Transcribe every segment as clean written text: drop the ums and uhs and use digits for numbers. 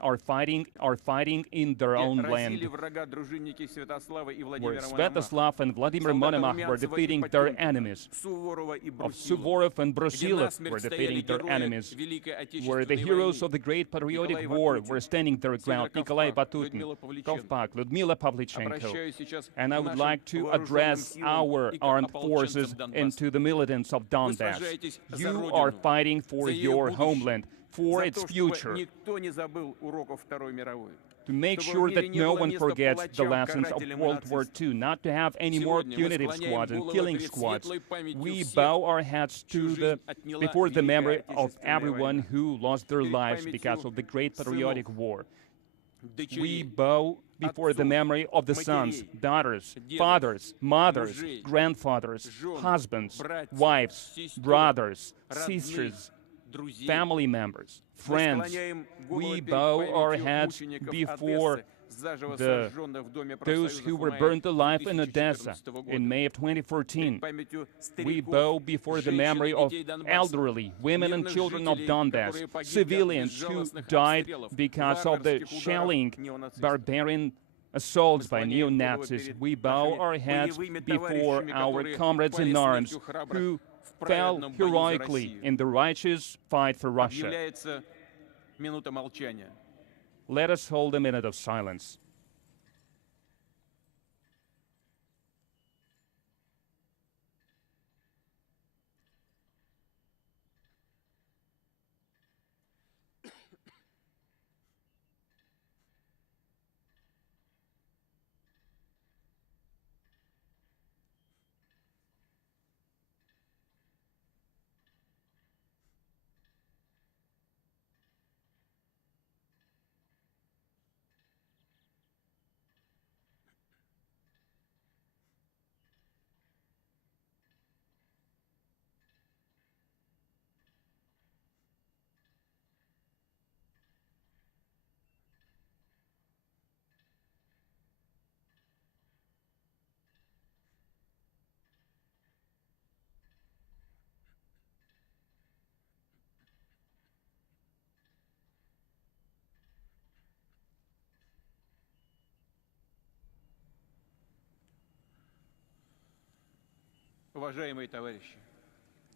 are fighting in their own land, where Svetoslav and Vladimir Monomach were defeating their enemies, of Suvorov and Brusilov were defeating their enemies, where the heroes of the Great Patriotic War were standing their ground, Nikolai Batutin, Kovpak, Ludmila Pavlichenko. And I would like to address our armed forces and to the militants of Donbass. You are fighting for your homeland, for its future, to make sure that no one forgets the lessons of World War II, not to have any more punitive squads and killing squads. We bow our heads before the memory of everyone who lost their lives because of the Great Patriotic War. We bow before the memory of the sons, daughters, fathers, mothers, grandfathers, husbands, wives, brothers, sisters, family members, friends. We bow our heads before those who were burned alive in Odessa in May of 2014. We bow before the memory of elderly, women and children of Donbass, civilians who died because of the shelling, barbarian assaults by neo-Nazis. We bow our heads before our comrades in arms who fell heroically in the righteous fight for Russia. Let us hold a minute of silence.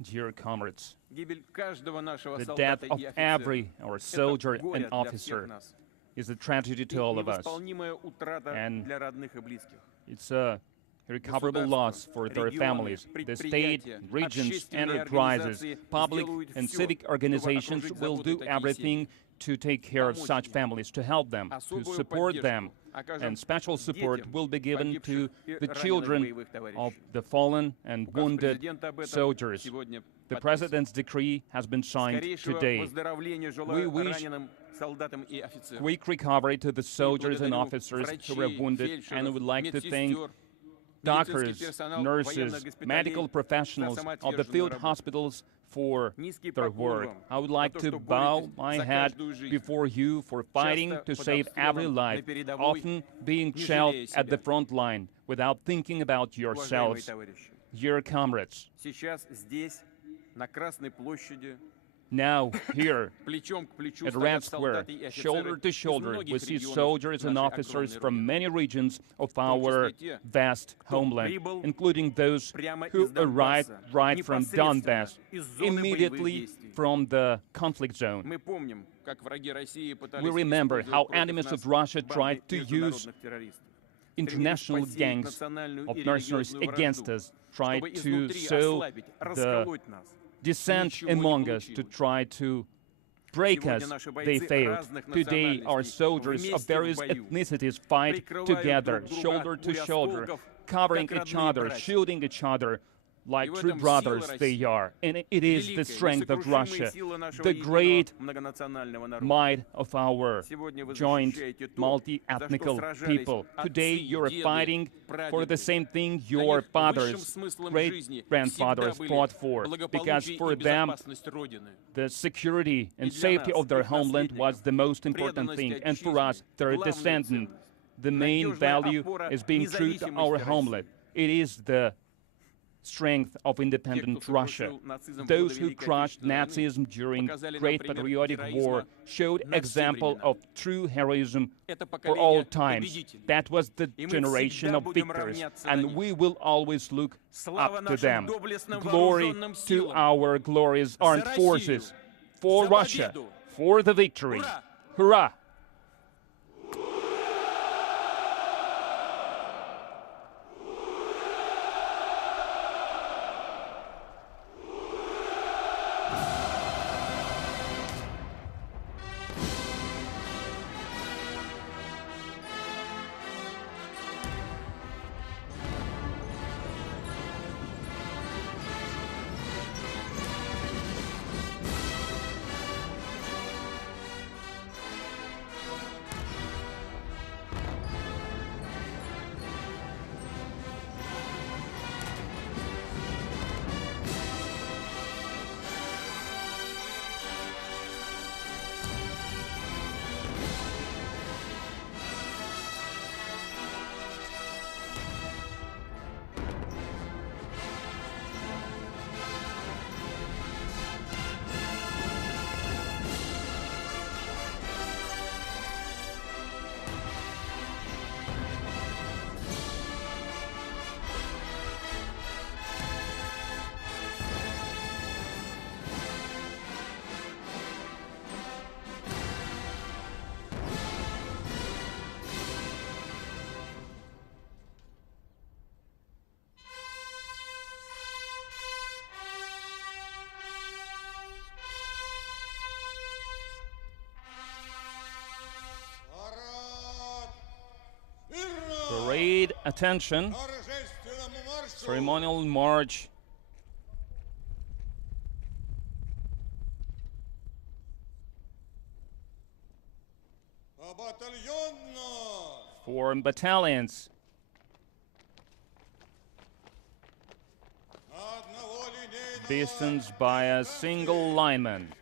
Dear comrades, the death of every our soldier and officer is a tragedy to all of us, and it's a irrecoverable loss for their families. The state, regions, enterprises, public and civic organizations will do everything to take care of such families, to help them, to support them, and special support will be given to the children of the fallen and wounded soldiers. The President's decree has been signed today. We wish quick recovery to the soldiers and officers who were wounded, and I would like to thank doctors, nurses, medical professionals of the field hospitals for their work. I would like to bow my head before you for fighting to save every life, often being shelled at the front line without thinking about yourselves. Dear comrades, now, here at Red Square, shoulder to shoulder, we see soldiers and officers from many regions of our vast homeland, including those who arrived right from Donbass, immediately from the conflict zone. We remember how enemies of Russia tried to use international gangs of mercenaries against us, tried to sow the dissent among us, to try to break us. They failed. Today, our soldiers of various ethnicities fight together, shoulder to shoulder, covering each other, shielding each other, like true brothers they are. And it is the strength of Russia, the great might of our joint multi-ethnical people. Today you're fighting for the same thing your fathers, great-grandfathers fought for, because for them the security and safety of their homeland was the most important thing, and for us, their descendant, the main value is being true to our homeland. It is the strength of independent Russia. Those who crushed Nazism during Great Patriotic War showed example of true heroism for all times. That was the generation of victors, and we will always look up to them. Glory to our glorious armed forces, for Russia, for the victory. Hurrah! Parade, attention, ceremonial march. Form battalions. Distance by a single lineman.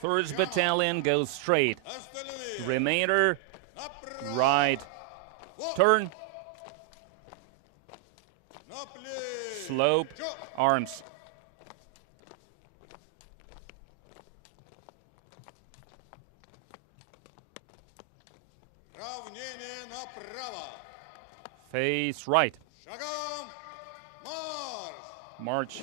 First battalion goes straight. Remainder, right. Turn. Slope, arms. Face right. March.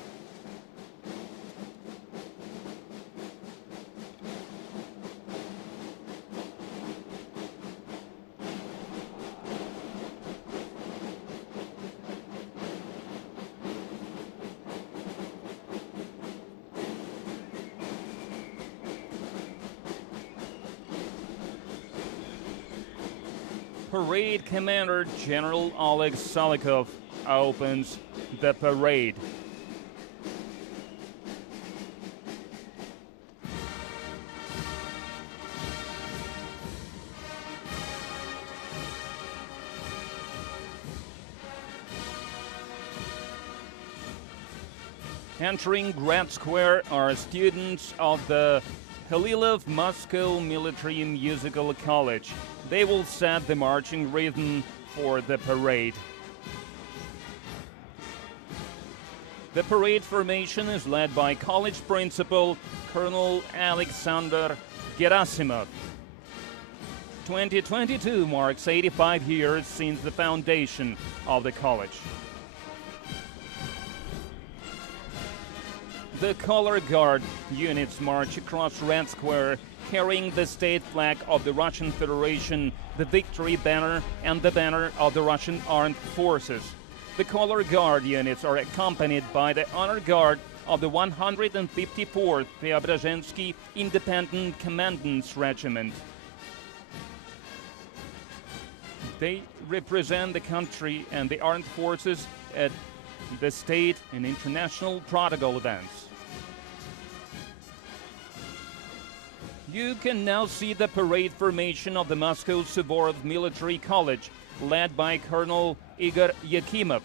Parade Commander General Oleg Salikov opens the parade. Entering Grand Square are students of the Halilov Moscow Military Musical College. They will set the marching rhythm for the parade. The parade formation is led by college principal Colonel Alexander Gerasimov. 2022 marks 85 years since the foundation of the college. The Color Guard units march across Red Square carrying the state flag of the Russian Federation, the victory banner, and the banner of the Russian Armed Forces. The Color Guard units are accompanied by the Honor Guard of the 154th Preobrazhensky Independent Commandant's Regiment. They represent the country and the armed forces at the state and international protocol events. You can now see the parade formation of the Moscow Suvorov Military College, led by Colonel Igor Yakimov.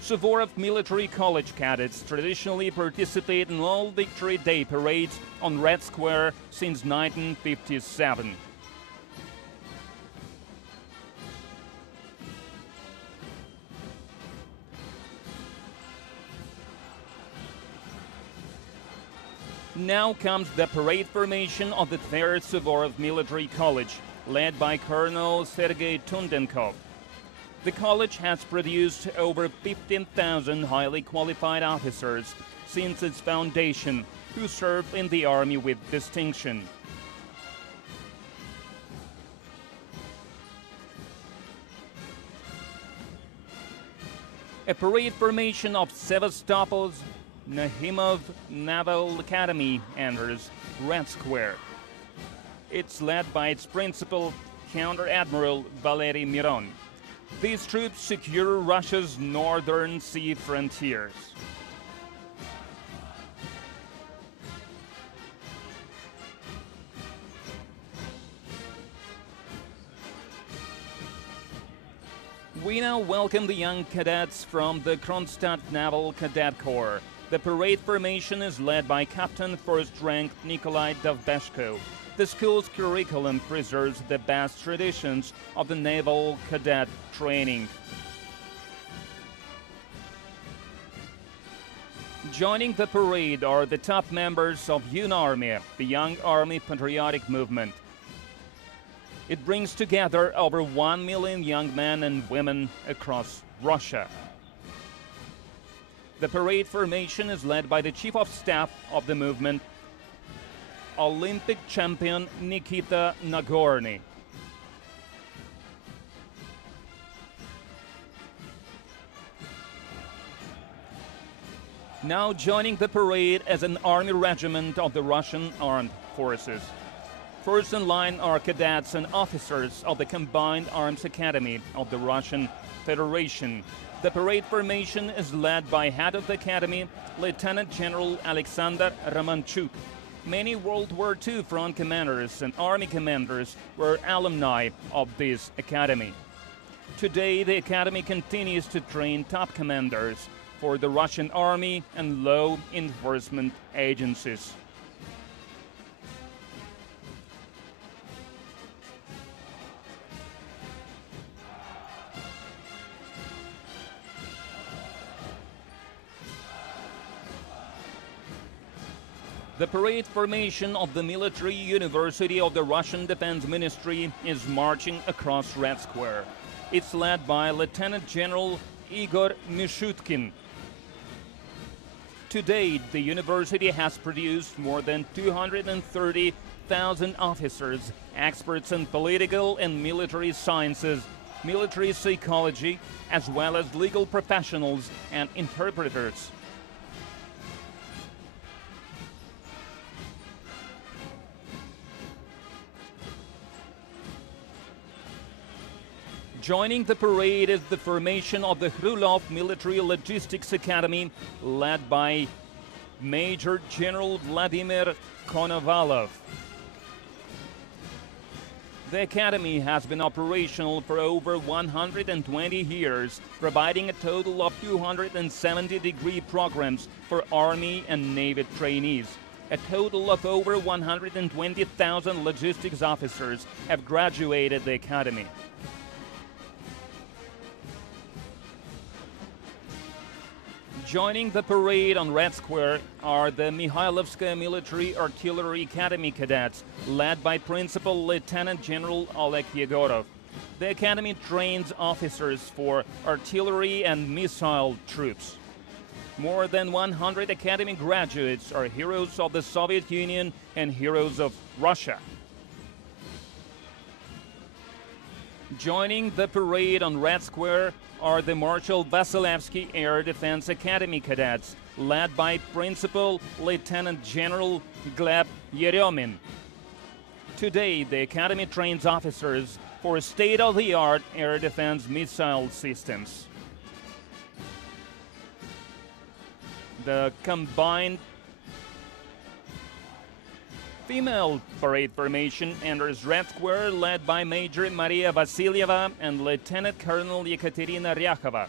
Suvorov Military College cadets traditionally participate in all Victory Day parades on Red Square since 1957. Now comes the parade formation of the 3rd Suvorov Military College, led by Colonel Sergei Tundenkov. The college has produced over 15,000 highly qualified officers since its foundation, who served in the army with distinction. A parade formation of Sevastopol's Nahimov Naval Academy enters Red Square. It's led by its principal, Counter-Admiral Valery Miron. These troops secure Russia's northern sea frontiers. We now welcome the young cadets from the Kronstadt Naval Cadet Corps. The parade formation is led by Captain First Rank Nikolai Dovbeshko. The school's curriculum preserves the best traditions of the naval cadet training. Joining the parade are the top members of UnArmy, the Young Army Patriotic Movement. It brings together over 1 million young men and women across Russia. The parade formation is led by the Chief of Staff of the movement, Olympic champion Nikita Nagorny. Now joining the parade as an army regiment of the Russian Armed Forces. First in line are cadets and officers of the Combined Arms Academy of the Russian Federation. The parade formation is led by head of the academy, Lieutenant General Alexander Romanchuk. Many World War II front commanders and army commanders were alumni of this academy. Today, the academy continues to train top commanders for the Russian army and law enforcement agencies. The parade formation of the Military University of the Russian Defense Ministry is marching across Red Square. It's led by Lieutenant General Igor Mishutkin. To date, the university has produced more than 230,000 officers, experts in political and military sciences, military psychology, as well as legal professionals and interpreters. Joining the parade is the formation of the Krylov Military Logistics Academy, led by Major General Vladimir Konovalov. The academy has been operational for over 120 years, providing a total of 270-degree programs for Army and Navy trainees. A total of over 120,000 logistics officers have graduated the academy. Joining the parade on Red Square are the Mikhailovskaya Military Artillery Academy cadets, led by Principal Lieutenant General Oleg Yegorov. The academy trains officers for artillery and missile troops. More than 100 academy graduates are heroes of the Soviet Union and heroes of Russia. Joining the parade on Red Square are the Marshal Vasilevsky Air Defense Academy cadets, led by Principal Lieutenant General Gleb Yeremin. Today, the academy trains officers for state-of-the-art air defense missile systems. The combined female parade formation enters Red Square, led by Major Maria Vasilyeva and Lieutenant Colonel Yekaterina Ryakova.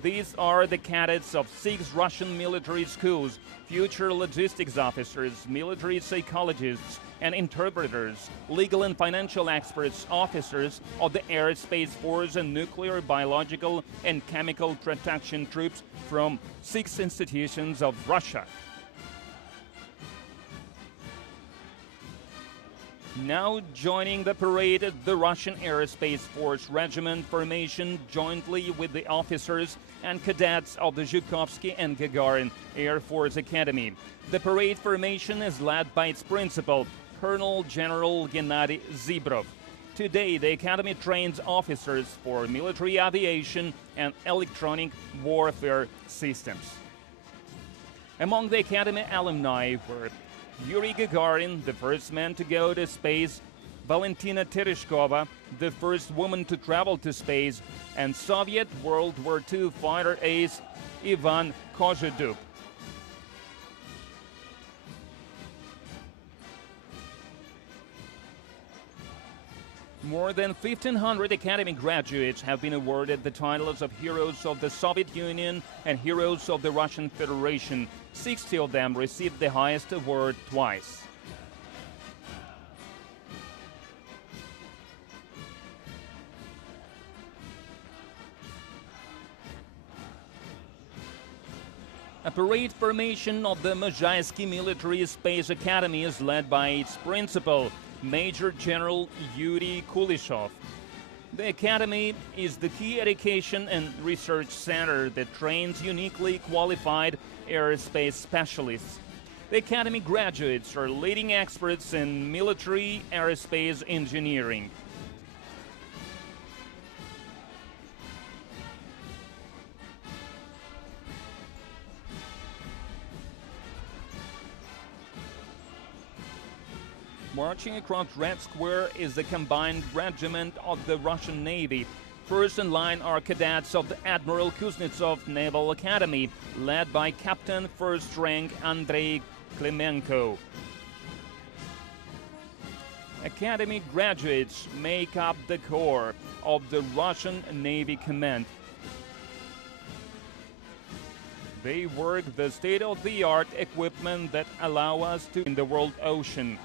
These are the cadets of 6 Russian military schools, future logistics officers, military psychologists and interpreters, legal and financial experts, officers of the Air Space Force and nuclear, biological and chemical protection troops from 6 institutions of Russia. Now joining the parade, the Russian Aerospace Force Regiment formation jointly with the officers and cadets of the Zhukovsky and Gagarin Air Force Academy. The parade formation is led by its principal, Colonel General Gennady Zibrov. Today, the Academy trains officers for military aviation and electronic warfare systems. Among the Academy alumni were Yuri Gagarin, the first man to go to space, Valentina Tereshkova, the first woman to travel to space, and Soviet World War II fighter ace Ivan Kozhedub. More than 1,500 Academy graduates have been awarded the titles of Heroes of the Soviet Union and Heroes of the Russian Federation. 60 of them received the highest award twice. A parade formation of the Mozhaysky Military Space Academy is led by its principal, Major General Yuri Kulishov. The Academy is the key education and research center that trains uniquely qualified aerospace specialists. The Academy graduates are leading experts in military aerospace engineering. Marching across Red Square is the combined regiment of the Russian Navy. First in line are cadets of the Admiral Kuznetsov Naval Academy, led by Captain First Rank Andrei Klemenko. Academy graduates make up the core of the Russian Navy Command. They work the state-of-the-art equipment that allow us to in the world ocean.